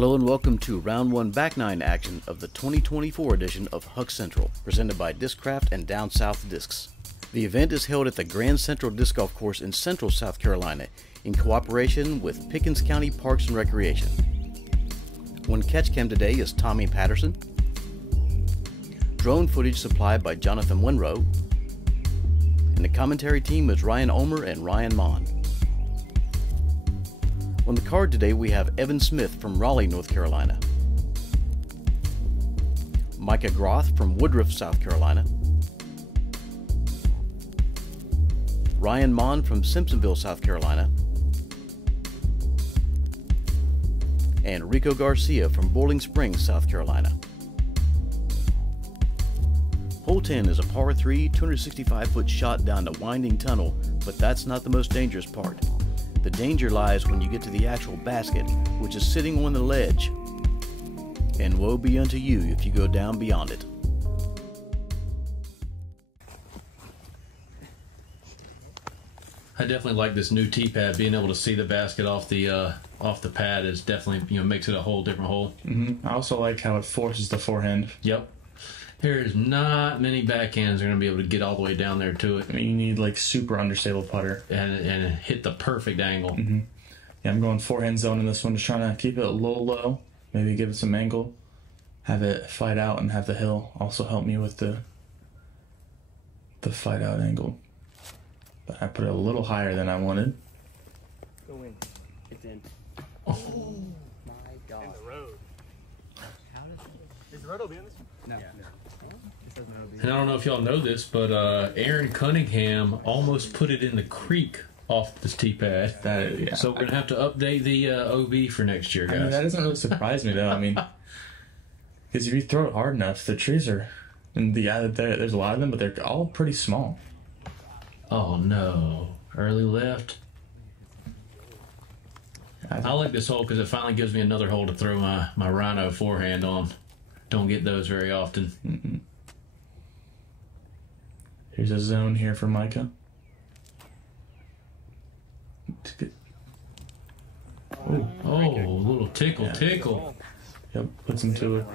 Hello and welcome to Round 1 Back 9 action of the 2024 edition of Huk Central, presented by Discraft and Down South Discs. The event is held at the Grand Central Disc Golf Course in Central South Carolina in cooperation with Pickens County Parks and Recreation. One catch cam today is Tommy Patterson. Drone footage supplied by Jonathan Wunrow. And the commentary team is Ryan Ulmer and Ryan Monn. On the card today we have Evan Smith from Raleigh, North Carolina, Micah Groth from Woodruff, South Carolina, Ryan Monn from Simpsonville, South Carolina, and Rico Garcia from Boiling Springs, South Carolina. Hole 10 is a par 3, 265-foot shot down the winding tunnel, but that's not the most dangerous part. The danger lies when you get to the actual basket, which is sitting on the ledge. And woe be unto you if you go down beyond it. I definitely like this new tee pad. Being able to see the basket off the pad is definitely, makes it a whole different hole. I also like how it forces the forehand. Yep. There's not many backhands that are going to be able to get all the way down there to it. I mean, you need like super understable putter. And hit the perfect angle. Yeah, I'm going forehand zone in this one, just trying to keep it low, maybe give it some angle, have it fight out, and have the hill also help me with the fight out angle. But I put it a little higher than I wanted. Go in. It's in. Oh my God. In the road. How does Is the road be on this? No. Yeah. It says no. And I don't know if y'all know this, but Aaron Cunningham almost put it in the creek off this tee pad. Yeah. So we're going to have to update the OB for next year, guys. I mean, that doesn't really surprise me, though. I mean, because if you throw it hard enough, the trees are, and there's a lot of them, but they're all pretty small. Oh, no. Early left. I like this hole because it finally gives me another hole to throw my Rhino forehand on. Don't get those very often. Here's a zone here for Micah. Oh, a little tickle. Yep, puts him to it.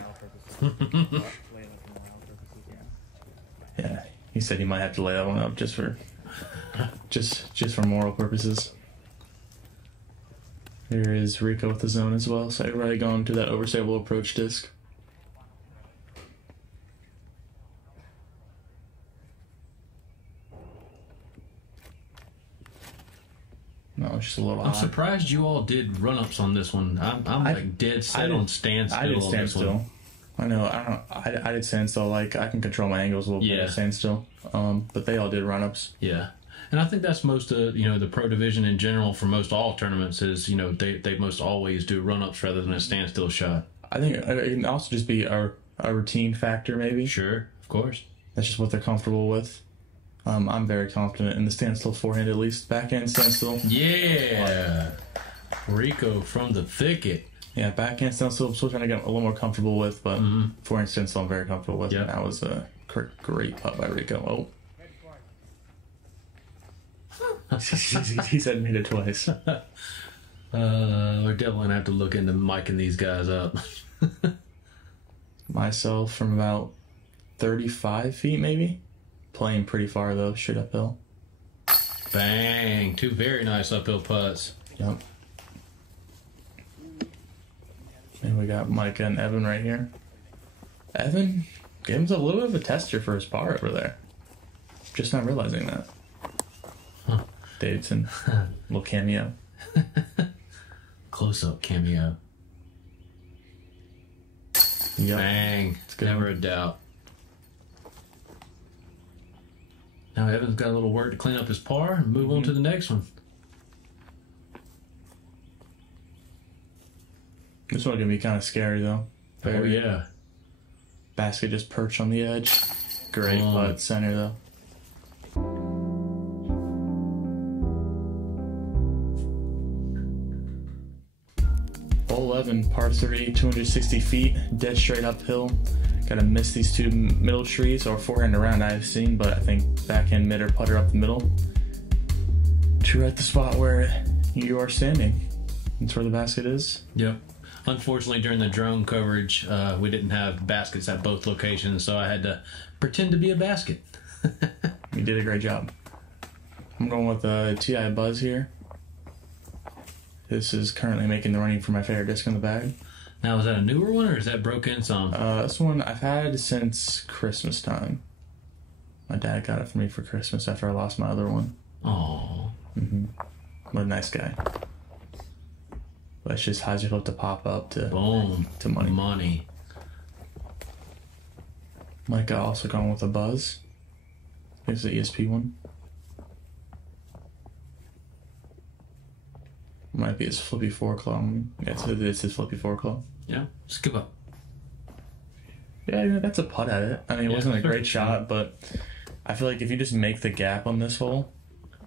Yeah, he said he might have to lay that one up just for moral purposes. Here is Rico with the zone as well, so everybody going to that overstable approach disc. No, it's just a little I'm odd. surprised you all did run-ups on this one. I'm like dead set on standstill. I did on this standstill. one. I know. I did standstill. Like, I can control my angles a little bit with standstill. But they all did run-ups. Yeah. And I think that's most of, the pro division in general for most all tournaments is, they most always do run-ups rather than a standstill shot. I think it can also just be a routine factor, maybe. Sure, of course. That's just what they're comfortable with. I'm very confident in the standstill forehand, at least. Backhand standstill. Yeah. Rico from the thicket. Yeah, backhand standstill, I'm still trying to get a little more comfortable with, but forehand standstill I'm very comfortable with. Yep. And that was a great putt by Rico. Oh. He said made it twice. We're definitely going to have to look into miking these guys up. Myself from about 35 feet, maybe. Playing pretty far, though, straight uphill. Bang. Two very nice uphill putts. Yep. And we got Micah and Evan right here. Evan gave himself a little bit of a tester for his par over there. Just not realizing that. Huh. Davidson. Little cameo. Close-up cameo. Yep. Bang. It's good. Never a doubt. Now Evan's got a little work to clean up his par and move on to the next one. This one's going to be kind of scary, though. Oh, yeah. Basket just perched on the edge. Great putt. Center, though. Hole 11, par 3, 260 feet, dead straight uphill. Gotta miss these two middle trees, or forehand around I've seen, but I think backhand mid or putter up the middle to right the spot where you are standing. That's where the basket is. Yep. Unfortunately, during the drone coverage, we didn't have baskets at both locations, so I had to pretend to be a basket. You did a great job. I'm going with the TI Buzz here. This is currently making the running for my favorite disc in the bag. Now, is that a newer one, or is that broke in some? This one I've had since Christmas time. My dad got it for me for Christmas after I lost my other one. Aww. What a nice guy. That's just how's your hope to pop up to Boom. to money. Money. Micah also going with a Buzz. Here's the ESP one. Might be his flippy 4-claw. Yeah, it's his flippy 4-claw. Yeah. Skip up. Yeah, that's a putt at it. I mean, it Yeah, wasn't a sure. great shot, but I feel like if you just make the gap on this hole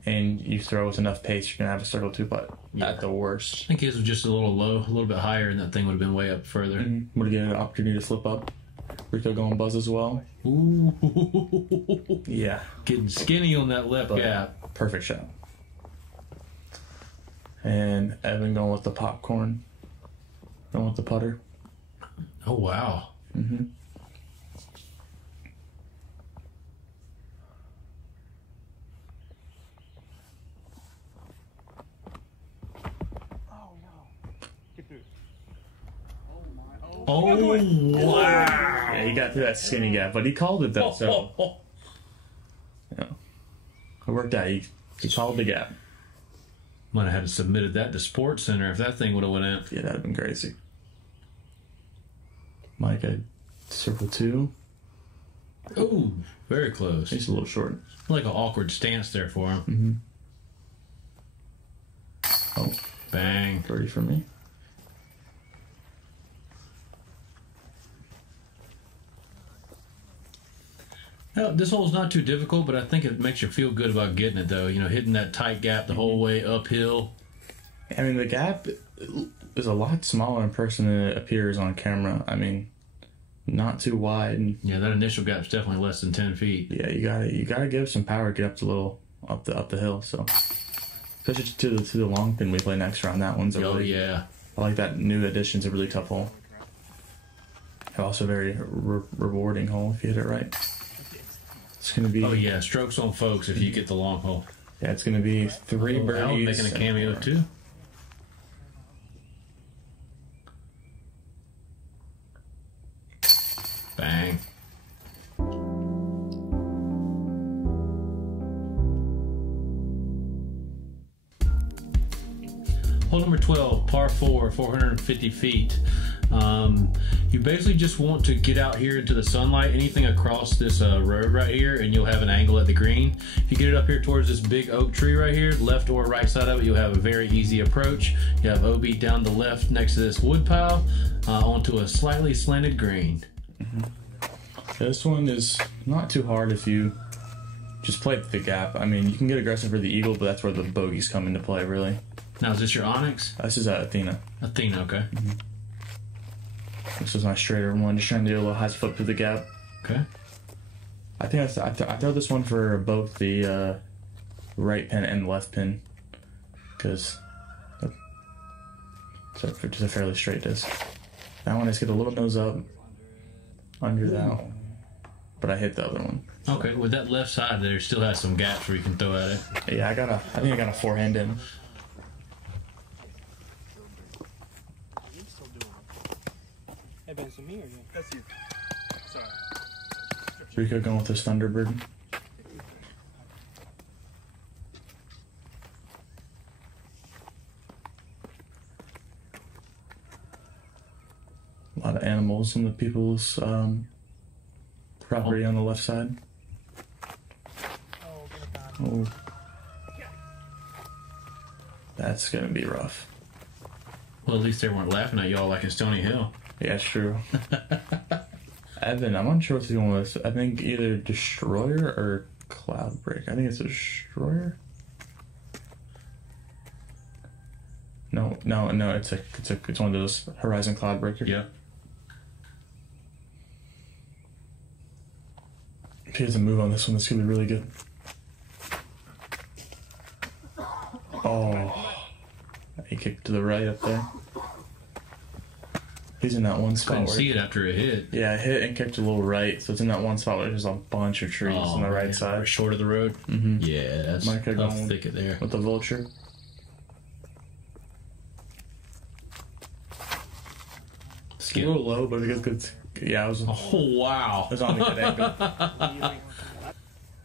and you throw with enough pace, you're going to have a circle 2 putt at the worst. I think his was just a little low, a little bit higher, and that thing would have been way up further. Would have given an opportunity to flip up. Rico going Buzz as well. Ooh. Yeah, Getting skinny on that left But- gap. perfect shot. And Evan going with the popcorn. Going with the putter. Oh, wow. Oh, wow. Yeah, he got through that skinny gap, but he called it though, so yeah. It worked out. He called the gap. Might have had to submitted that to Sports Center if that thing would have went in. Yeah, that'd have been crazy. Micah, circle 2. Ooh, very close. He's a little short. Like an awkward stance there for him. Oh, Bang. birdie for me. Now, this hole's not too difficult, but I think it makes you feel good about getting it, though. You know, hitting that tight gap the whole way uphill. I mean, the gap is a lot smaller in person than it appears on camera. I mean, not too wide. And Yeah, that initial gap's definitely less than 10 feet. yeah, you gotta give some power to get up the hill. So, especially to the long pin we play next round. That one's a Oh, really, yeah. I like that new addition's a really tough hole. Also very rewarding hole if you hit it right. It's gonna be Oh, yeah. Strokes on folks if you get the long hole. yeah, it's gonna be 3 Al birdies. making a and cameo, 4. too. Bang. Hole number 12, par 4, 450 feet. You basically just want to get out here into the sunlight, anything across this road right here, and you'll have an angle at the green. If you get it up here towards this big oak tree right here, left or right side of it, you'll have a very easy approach. You have OB down the left next to this wood pile onto a slightly slanted green. This one is not too hard if you just play the gap. I mean, you can get aggressive for the eagle, but that's where the bogeys come into play, really. Now, is this your Onyx? This is Athena. Athena, okay. This is my straighter one, just trying to do a little high flip through the gap. Okay. I think I throw this one for both the right pin and left pin, because it's just a fairly straight disc. That one I just get a little nose up under that one, but I hit the other one. Okay, with that left side there still has some gaps where you can throw at it. Yeah, I think I got a forehand in. Hey, Ben, it's me or you? That's you. Sorry. Rico going with his Thunderbird. A lot of animals on the people's property on the left side. Oh. That's gonna be rough. Well, at least they weren't laughing at y'all like it's Stony Hill. Yeah, it's true. Evan, I'm unsure what's going with this. I think either Destroyer or Cloudbreak. I think it's a Destroyer. No, it's one of those Horizon Cloudbreakers. Yep. If he doesn't move on this one, this could be really good. Oh, he kicked to the right up there. He's in that one spot. Couldn't see it after it hit. Yeah, it hit and kicked a little right, so it's in that one spot where there's a bunch of trees on the right side. Short of the road? Mm-hmm. Yeah, that's Micah tough going thicket there. with the vulture. It's a little low, but it gets good. Yeah, it was. Oh, wow. It was on the good angle. Yeah,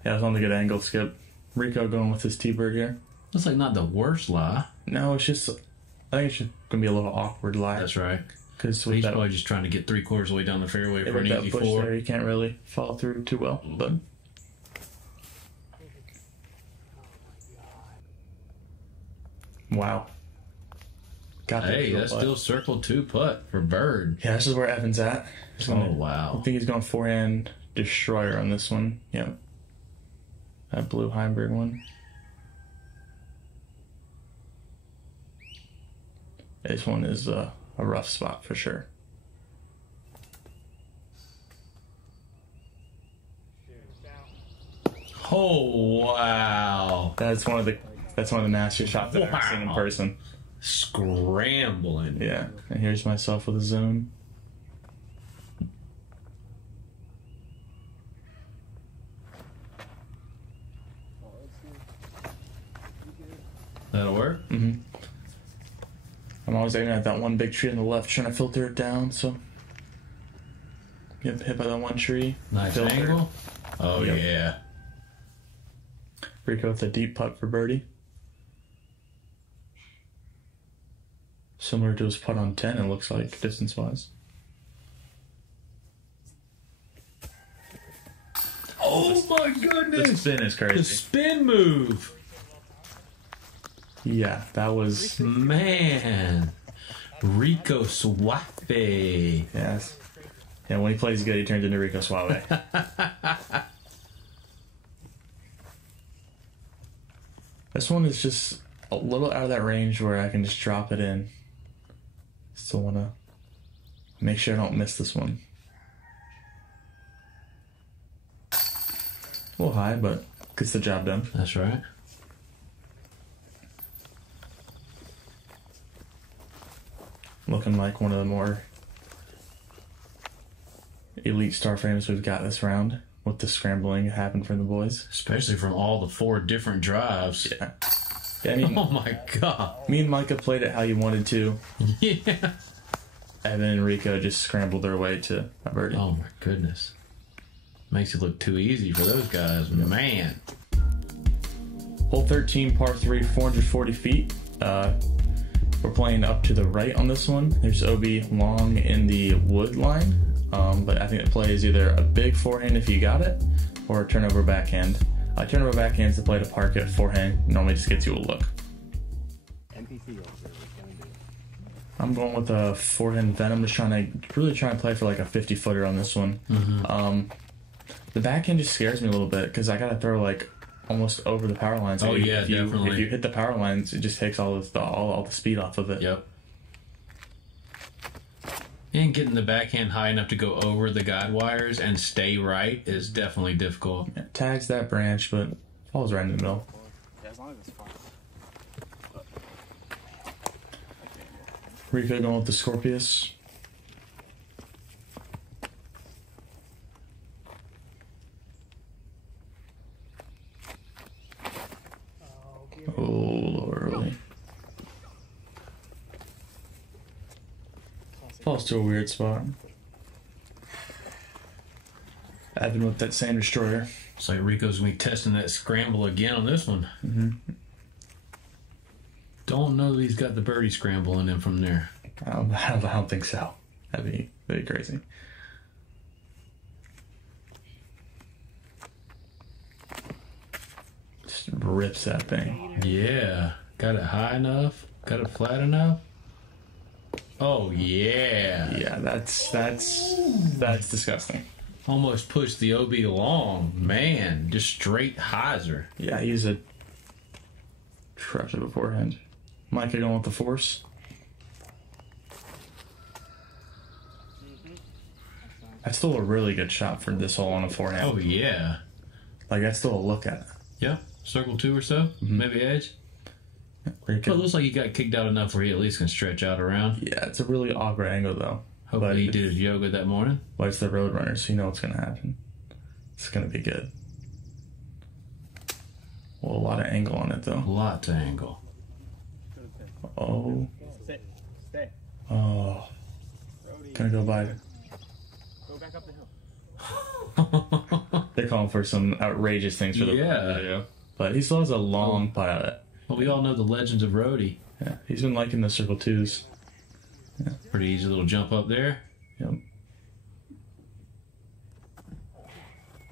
it was on the good angle, Skip. Rico going with his T-bird here. That's like not the worst lie. No, it's just. I think it's just going to be a little awkward lie. That's right. Because he's probably just trying to get 3/4 of the way down the fairway for an easy bush 4. there, you can't really follow through too well, but. Wow. Got that. Hey, that's still circle 2 putt for Bird. Yeah, this is where Evan's at. Wow. I think he's going forehand destroyer on this one. Yep. That blue hybrid one. This one is a rough spot for sure. Oh, wow. That's one of the nastiest shots I've ever seen in person. Scrambling. Yeah. And here's myself with a zone. That'll work? Mm-hmm. I'm always aiming at that one big tree on the left, trying to filter it down, so. Yep, hit by that one tree. Nice filter. Angle. Oh, Yep. yeah. Rico with a deep putt for birdie. Similar to his putt on 10, it looks like, distance-wise. Oh, my goodness. The spin is crazy. The spin move. Yeah, that was... Man. Rico Suave. Yes. Yeah, when he plays good, he turns into Rico Suave. This one is just a little out of that range where I can just drop it in. Still want to make sure I don't miss this one. A little high, but gets the job done. That's right. Looking like one of the more elite star frames we've got this round with the scrambling happened from the boys. Especially from all the 4 different drives. Yeah. I mean, Oh my god. me and Micah played it how you wanted to. Yeah. Evan and Rico just scrambled their way to a birdie. Oh my goodness. Makes it look too easy for those guys. Man. Hole 13, par 3, 440 feet. We're playing up to the right on this one. There's OB long in the wood line, but I think the play is either a big forehand if you got it, or a turnover backhand. Turnover backhand is the play to park it. Forehand normally just gets you a look. I'm going with a forehand Venom, just really trying to play for like a 50-footer on this one. Mm-hmm. The backhand just scares me a little bit because I gotta throw like almost over the power lines. Oh yeah, definitely. If you hit the power lines, it just takes all the speed off of it. Yep. And getting the backhand high enough to go over the guide wires and stay right is definitely difficult. Yeah, tags that branch, but falls right in the middle. Yeah, as long as it's fine. Rico going with the Scorpius. Oh, a little early. Falls to a weird spot. Evan with that sand destroyer. It's like Rico's going to be testing that scramble again on this one. Mm-hmm. Don't know that he's got the birdie scramble in him from there. I don't think so. That'd be crazy. Just rips that thing. Yeah. Got it high enough? Got it flat enough? Oh, yeah. Yeah, that's disgusting. Almost pushed the OB along. Man, just straight hyzer. Yeah, he's a crush of a forehand. Micah going with the force. That's still a really good shot for this hole on a forehand. Oh, yeah. Like, that's still a look at it. Yeah. Circle 2 or so? Mm-hmm. Maybe edge? Rico. Well, it looks like he got kicked out enough where he at least can stretch out around. Yeah, it's a really awkward angle, though. Hopefully he did his yoga that morning. But it's the Roadrunner, so you know what's going to happen. It's going to be good. Well, a lot of angle on it, though. A lot to angle. Oh. Stay. Oh. Gonna go by. Go back up the hill. They're calling for some outrageous things for the video. But he still has a long putt at it. Well, we all know the legends of Rhodey. Yeah, he's been liking the circle twos. Yeah. Pretty easy little jump up there. Yep.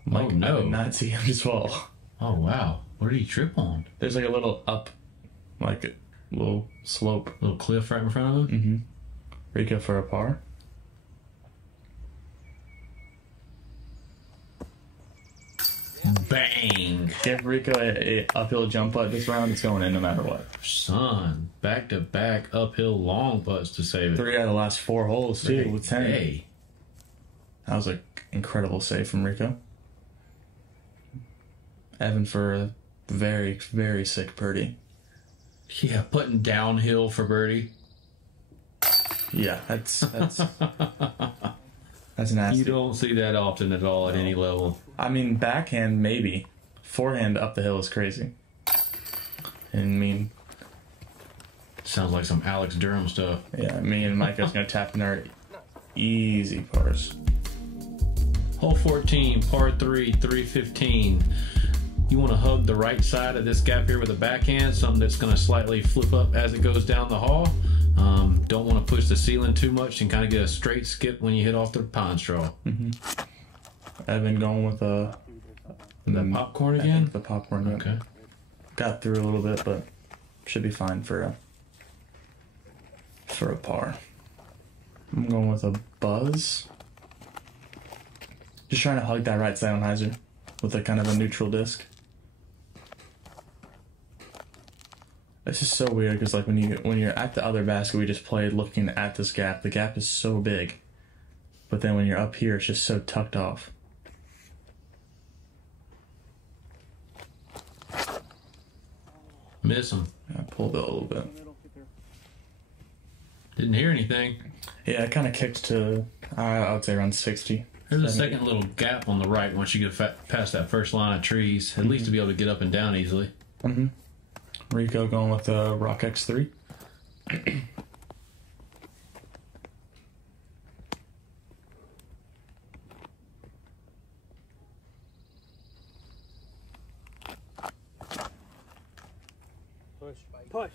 Mike, no. I did not see him just fall. Oh, wow. What did he trip on? There's like a little up, like a little slope. Little cliff right in front of him? Rico for a par. Bang! Give Rico a uphill jump putt this round. It's going in no matter what. Son, back-to-back uphill long putts to save it. 3 out of the last 4 holes, too, with 10. Hey. That was an incredible save from Rico. Evan for a very, very sick birdie. Yeah, putting downhill for birdie. Yeah, that's nasty. You don't see that often at all at any level. I mean, backhand maybe. Forehand up the hill is crazy. And I mean, sounds like some Alex Durham stuff. Yeah, me and Micah's gonna tap in our easy pars. Hole 14, par 3, 315. You want to hug the right side of this gap here with a backhand, something that's going to slightly flip up as it goes down the hall. Don't want to push the ceiling too much and kind of get a straight skip when you hit off the pine straw. Evan going with the popcorn again? The popcorn. Okay. Got through a little bit, but should be fine for a par. I'm going with a Buzz. Just trying to hug that right side on hyzer with a kind of a neutral disc. It's just so weird because like when you're at the other basket we just played looking at this gap, the gap is so big. But then when you're up here, it's just so tucked off. Miss him. I pulled it a little bit. Didn't hear anything. Yeah, I kind of kicked to, I would say around 60. There's a second little gap on the right once you get past that first line of trees, at least to be able to get up and down easily. Rico going with the Rock X3. Push.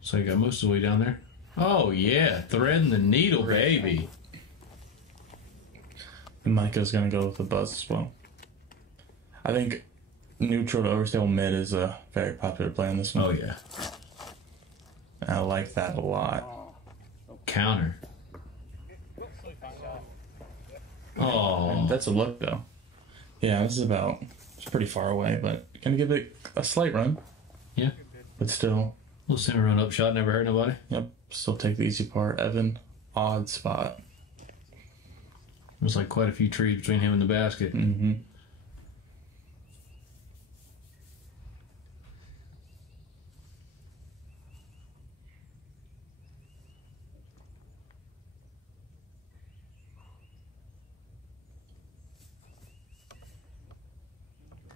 So you got most of the way down there. Oh yeah, threading the needle, baby. And Micah's gonna go with the Buzz as well. I think neutral to overstable mid is a very popular play on this one. Oh yeah. I like that a lot. Counter. Oh, And that's a look though. Yeah, this is it's pretty far away, but gonna give it a slight run. Yeah. But still. Little center run up shot, never hurt nobody. Yep, still take the easy part. Evan, odd spot. There's like quite a few trees between him and the basket.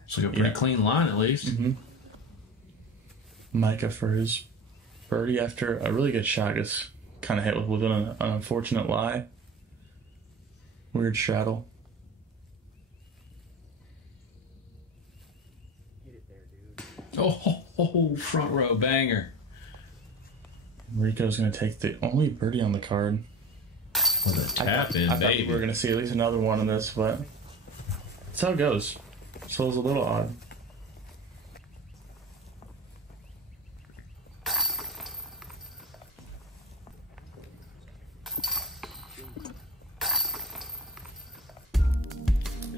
It's like a pretty clean line at least. Micah for his birdie after a really good shot gets kind of hit with an unfortunate lie. Weird straddle. Oh, front row banger. Rico's going to take the only birdie on the card. With a tap in, I thought baby. we were going to see at least another one on this, but that's how it goes. So it was a little odd.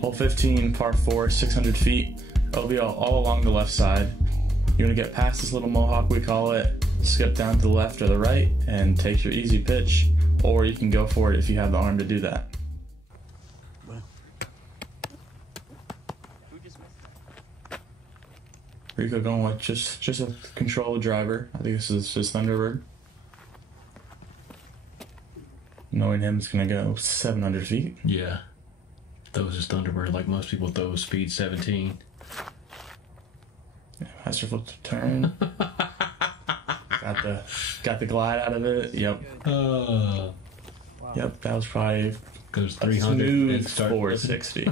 Hole 15, par 4, 600 feet. It'll be all along the left side. You want to get past this little mohawk, we call it, skip down to the left or the right, and take your easy pitch. Or you can go for it if you have the arm to do that. Rico going with just a control driver. I think this is just Thunderbird. Knowing him, it's going to go 700 feet. Yeah. Throws his Thunderbird like most people throw speed 17. Hyzer flip to turn. got the glide out of it. Yep. Wow. Yep, that was probably Goes a 300 smooth and start 460.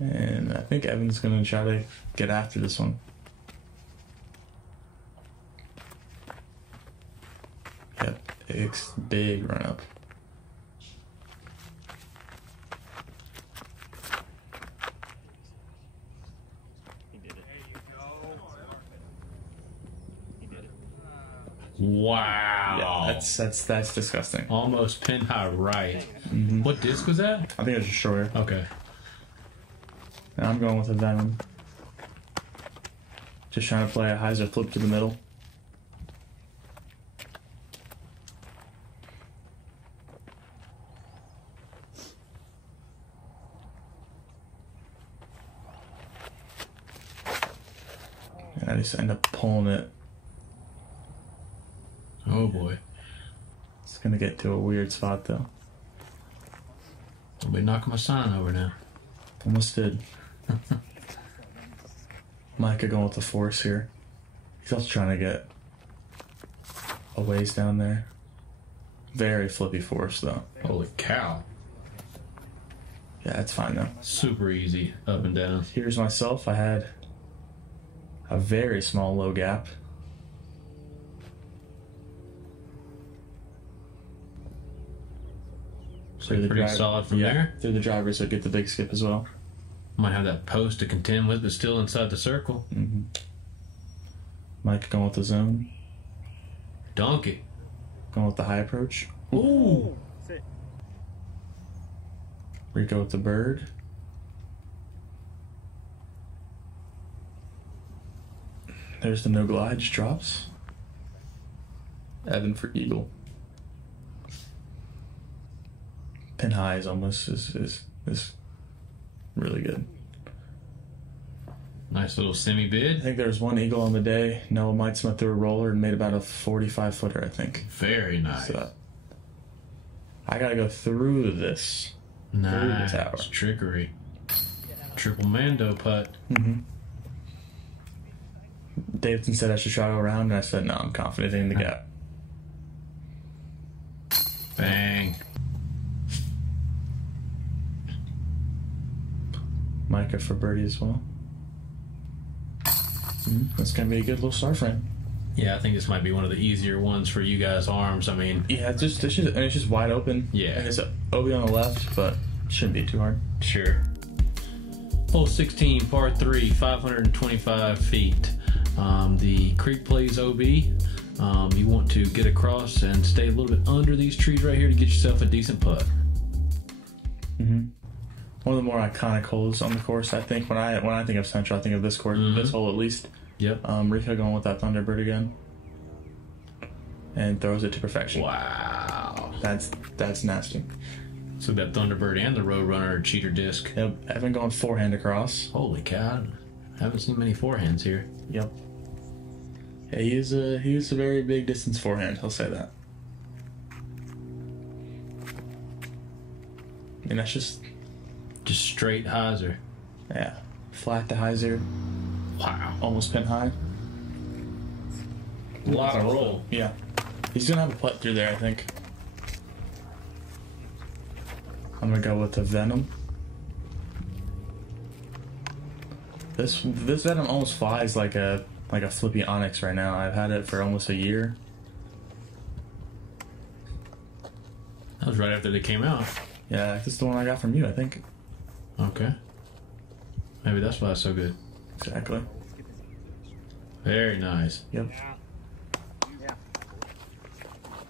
And I think Evan's going to try to get after this one. Yep, it's big run up. Wow. Yeah, that's disgusting. Almost pin high right. What disc was that? I think it's just shorter. Okay. And I'm going with a Venom. Just trying to play a Hyzer flip to the middle. And I just end up pulling it. Oh boy. It's gonna get to a weird spot though. I'll be knocking my sign over now. Almost did. Micah going with the force here. He's also trying to get a ways down there. Very flippy force though. Holy cow. Yeah, it's fine though. Super easy up and down. Here's myself. I had a very small low gap. So pretty solid from there. Through the drivers, I get the big skip as well. Might have that post to contend with, but still inside the circle. Mike going with the zone. Donkey. Going with the high approach. Ooh. Rico with the bird. There's the no glide, just drops. Evan for eagle. Pin high is almost is really good. Nice little semi bid. I think there was one eagle on the day. Noah Mike Smith threw a roller and made about a 45-footer, I think. Very nice. So I gotta go through this. Nice. Through the tower. Trickery. Triple Mando putt. Davidson said I should try to go around, and I said no, I'm confident in the gap. Bang. Micah for birdie as well. That's gonna be a good little star frame. Yeah, I think this might be one of the easier ones for you guys' arms. I mean, Yeah, it's just wide open. Yeah. And it's OB on the left, but it shouldn't be too hard. sure. Hole 16, par 3, 525 feet. The creek plays OB. You want to get across and stay a little bit under these trees right here to get yourself a decent putt. One of the more iconic holes on the course, I think. When I think of Central, I think of this course, this hole at least. Yep. Rico going with that Thunderbird again, and throws it to perfection. Wow. That's nasty. So that Thunderbird and the Roadrunner cheater disc. Yep. Evan going forehand across. Holy cow. Haven't seen many forehands here. Yep. Yeah, he is a very big distance forehand. I'll say that. And that's just straight hyzer. flat to hyzer. Wow. Almost pin high. A lot of roll. Yeah. He's gonna have a putt through there, I think. I'm gonna go with the Venom. This Venom almost flies like a flippy Onyx right now. I've had it for almost a year. That was right after they came out. Yeah, this is the one I got from you, I think. Okay. Maybe that's why it's so good. Exactly. Very nice. Yep.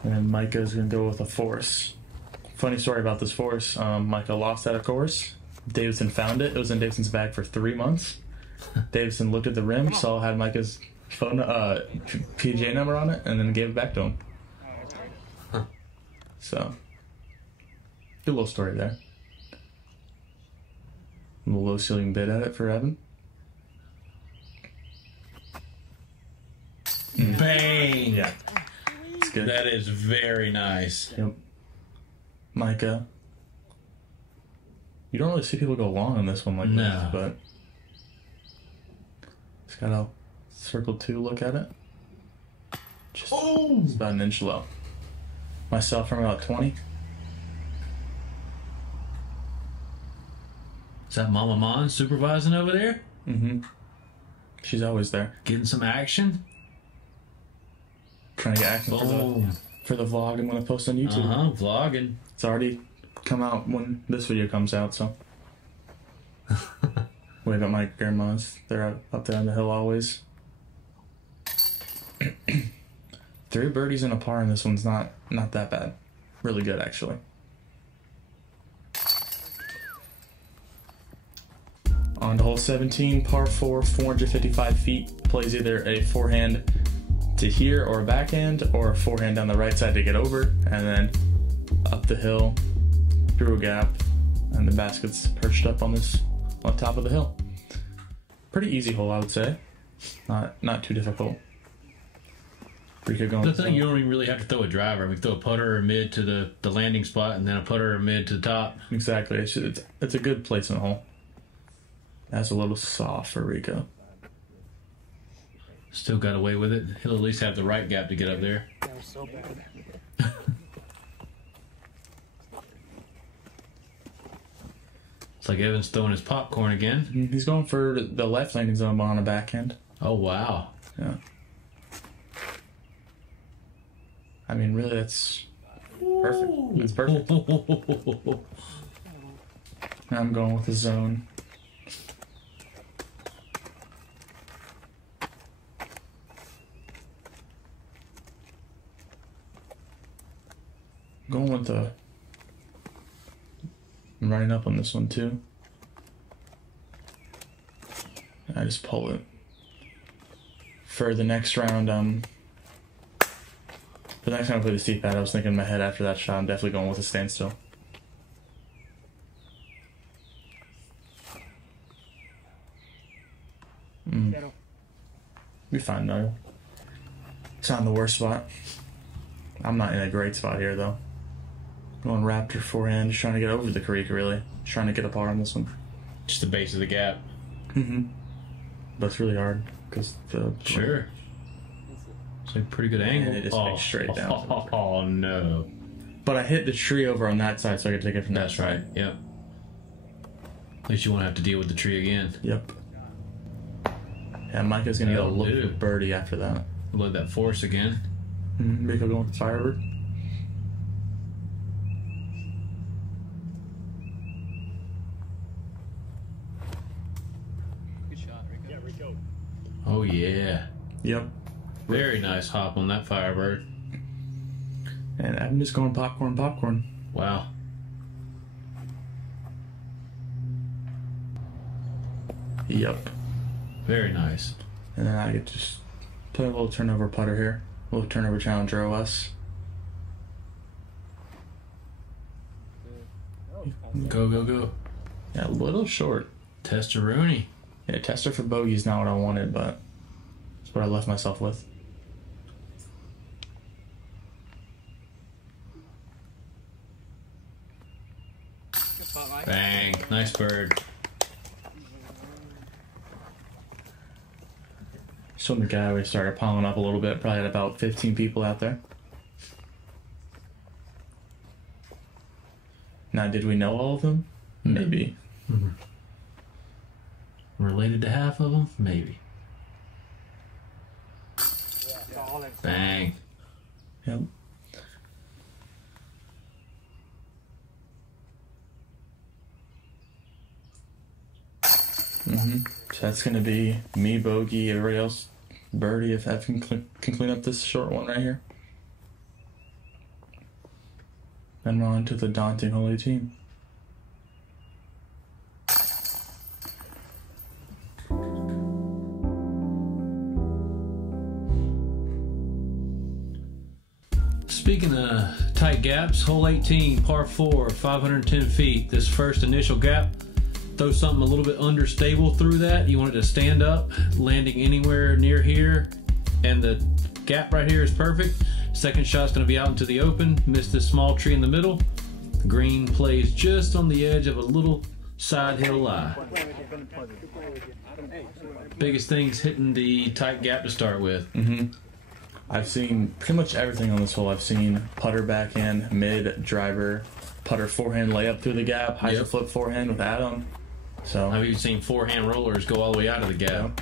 And then Micah's gonna go with a force. Funny story about this force. Micah lost at a course. Davidson found it. It was in Davidson's bag for 3 months. Davidson looked at the rim, saw it had Micah's phone PJ number on it, and then gave it back to him. So, good little story there. A little low ceiling bid at it for Evan. Bang! Yeah. It's good. That is very nice. Yep. Micah. You don't really see people go long on this one like this, but just got a circle 2 look at it. Just it's about an inch low. Myself from about 20. Is that Mama Monn supervising over there? Mm-hmm. She's always there. Getting some action? Trying to get action for the vlog I'm going to post on YouTube. Vlogging. It's already come out when this video comes out, so. Wave at my grandma's. They're up there on the hill always. 3 birdies and a par, and this one's not that bad. Really good, actually. On to hole 17, par 4, 455 feet. Plays either a forehand to here or a backhand, or a forehand down the right side to get over, and then up the hill through a gap, and the basket's perched up on top of the hill. Pretty easy hole, I would say. Not too difficult. Rico going. The thing, you don't even really have to throw a driver. I mean, throw a putter or mid to the landing spot, and then a putter or mid to the top. Exactly. It's a good placement hole. That's a little soft for Rico. Still got away with it. He'll at least have the right gap to get up there. That was so bad. It's like Evan's throwing his popcorn again. He's going for the left landing zone on a backhand. Oh, wow. Yeah. I mean, really, that's perfect. That's perfect. I'm going with the zone. Going with the... I'm running up on this one too. I just pull it. For the next round, for the next time I play the steep pad, I was thinking in my head after that shot, I'm definitely going with a standstill. Be fine though. It's not in the worst spot. I'm not in a great spot here though. Going Raptor forehand, just trying to get over the creek really. Just trying to get a par on this one. Just the base of the gap. But it's really hard because the... Sure. It's like a pretty good angle. And it just makes straight down. Oh, no. But I hit the tree over on that side so I could take it from that That's side. right, yep. At least you won't have to deal with the tree again. Yep. Yeah, Micah's going to get a look at birdie after that. Load that force again. Rico going with the Firebird. Good shot, Rico. Yeah, Rico. Oh, yeah. Yep. Very nice hop on that Firebird. And I'm just going popcorn. Wow. Yep. Very nice. And then I could just play a little turnover putter here. A little turnover challenger OS. Go, go, go. Yeah, a little short. Testeroni. Yeah, tester for bogey is not what I wanted, but that's what I left myself with. Bang. Nice bird. So when the guy started piling up a little bit, probably had about 15 people out there. Now, did we know all of them? Maybe. Related to half of them? Maybe. Bang. Yep. So that's going to be me, bogey, everybody else, birdie, if Evan can clean up this short one right here. Then we're on to the daunting hole 18. Speaking of tight gaps, hole 18, par 4, 510 feet. This first initial gap, throw something a little bit understable through that. You want it to stand up, landing anywhere near here, and the gap right here is perfect. Second shot's going to be out into the open. Missed this small tree in the middle. The green plays just on the edge of a little side hill lie. Biggest thing's hitting the tight gap to start with. I've seen pretty much everything on this hole. I've seen putter backhand, mid, driver, putter forehand layup through the gap, hyzer flip forehand with Adam. So I've even seen forehand rollers go all the way out of the gap.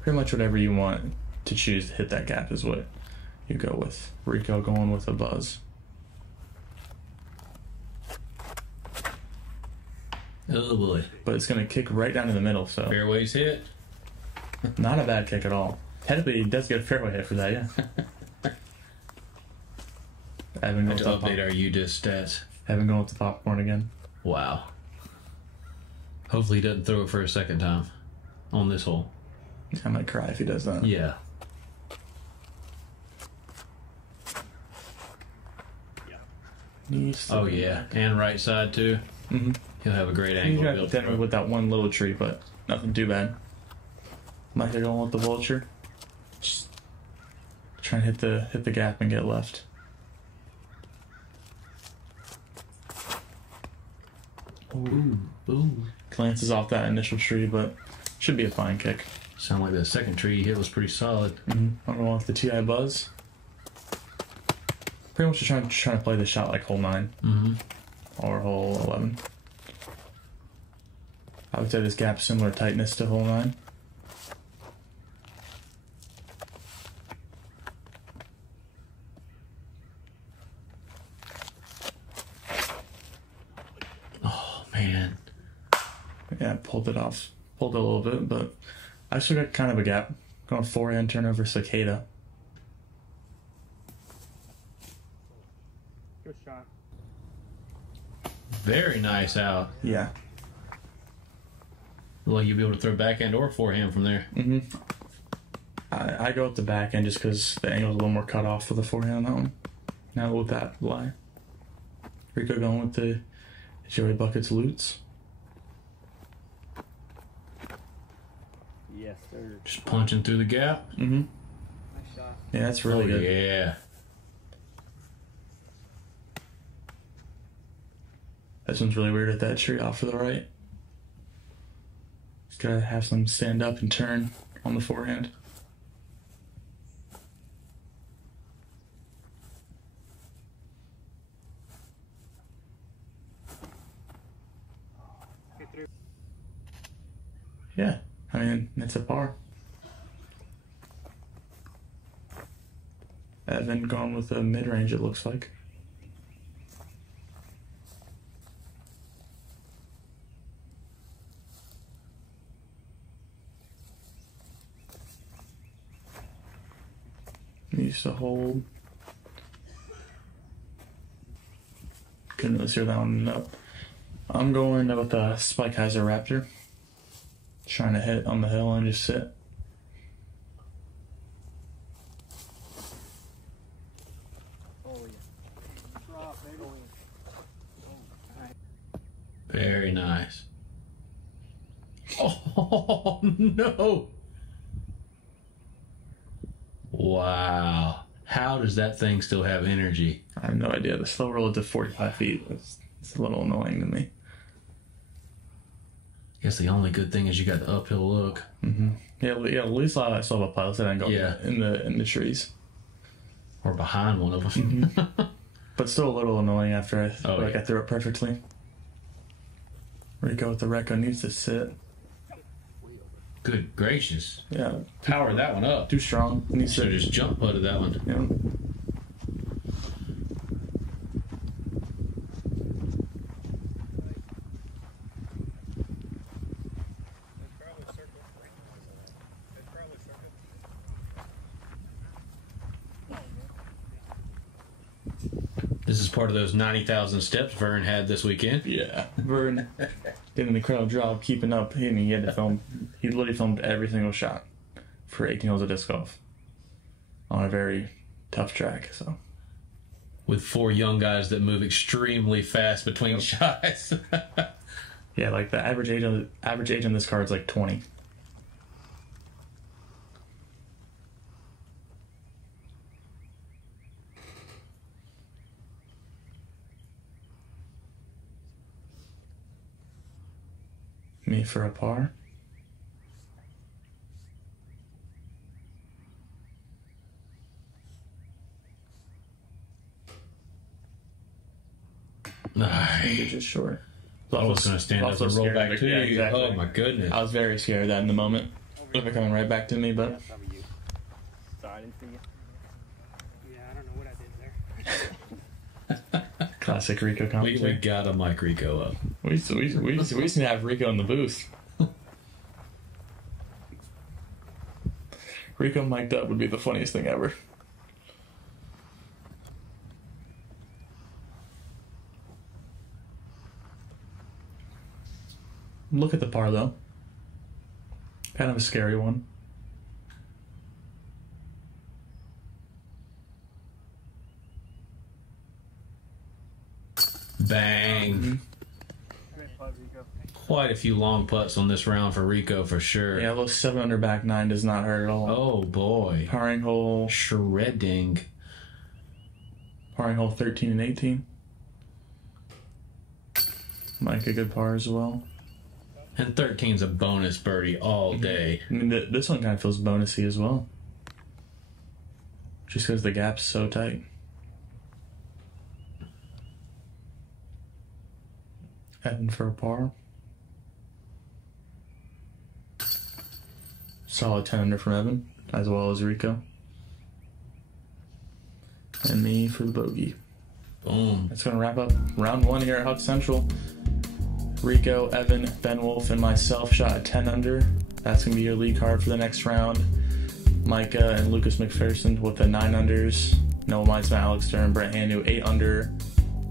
Pretty much whatever you want to choose to hit that gap is what you go with. Rico going with a buzz. Oh boy. But it's going to kick right down to the middle, so Fairway's hit. not a bad kick at all. Technically, he does get a fairway hit for that, yeah. Evan Have goes to with update our UDIS stats. Evan going with the popcorn again. Wow. Hopefully he doesn't throw it for a second time on this hole. I might cry if he does that. Yeah. Oh yeah, and right side too. He'll have a great He angle. got definitely with that one little tree, but nothing too bad. Micah going with the vulture. Just trying to hit the gap and get left. Ooh, ooh. Glances off that initial tree, but should be a fine kick. Sound like the second tree he hit was pretty solid. I'm going with the TI Buzz. Pretty much just trying to play the shot like hole 9 or hole 11. I would say this gap's similar tightness to hole 9. Oh man. Yeah, pulled it off. Pulled it a little bit, but I still got kind of a gap. Going forehand turnover cicada. Good shot. Very nice out. Yeah. Well, you'll be able to throw backhand or forehand from there. I go with the backhand just because the angle's a little more cut off for the forehand on that one. Now with that lie. Rico going with the Joey Buckets Loots. Yes, sir. Just punching through the gap. Mm-hmm. Nice shot. Yeah, that's really good. Yeah. This one's really weird at that tree off to the right. Just gotta have some stand up and turn on the forehand. Get through. Yeah, I mean, it's a par. Evan gone with a mid-range, it looks like. Used to hold. Couldn't really see that one up. I'm going with the Spike Heiser Raptor. Trying to hit on the hill and just sit. Oh, yeah. Drop, baby. Very nice. Oh no! Wow. How does that thing still have energy? I have no idea. The slow roll to 45 feet. It's a little annoying to me. I guess the only good thing is you got the uphill look. Yeah, at least I still have a pilot that I can go Yeah. in the trees. Or behind one of them. But still a little annoying after I yeah. threw it perfectly. Rico with the Reco needs to sit. Good gracious. Yeah, Power that one up. too strong. Needs Should to have just jump putted that one. Yeah. This is part of those 90,000 steps Vern had this weekend. Yeah, Vern did an incredible job keeping up. He had to film. He literally filmed every single shot for 18 holes of disc golf on a very tough track. So With 4 young guys that move extremely fast between shots. yeah, like the average age on this card is like 20. Me for a par. Maybe just short. I was going to stand up and roll back to you. Exactly. Oh my goodness. I was very scared of that in the moment. If they're coming right back to me, but Sorry, I didn't see you. Yeah, I don't know what I did there. classic Rico we commentary. gotta mic Rico up. We used to have Rico in the booth. Rico mic'd up would be the funniest thing ever. Look at the par though. Kind of a scary one. Bang. Quite a few long putts on this round for Rico for sure. Yeah, a little 7 under back 9 does not hurt at all. Oh boy. Parring hole Shredding. 13 and 18. Micah good par as well. And 13's a bonus birdie all day. I mean, this one kind of feels bonusy as well. Just because the gap's so tight. Evan for a par. Solid 10 under from Evan, as well as Rico. And me for the bogey. Boom. That's going to wrap up round 1 here at Huk Central. Rico, Evan, Ben Wolf, and myself shot a 10 under. That's going to be your lead card for the next round. Micah and Lucas McPherson with the 9 unders. Noah Meitzman, Alex Stern, Brett Handu, 8 under.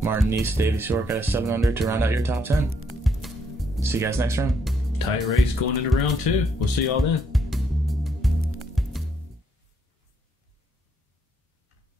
Martin Neese, Davis York at a 7 under to round out your top 10. See you guys next round. Tight race going into round 2. We'll see y'all then.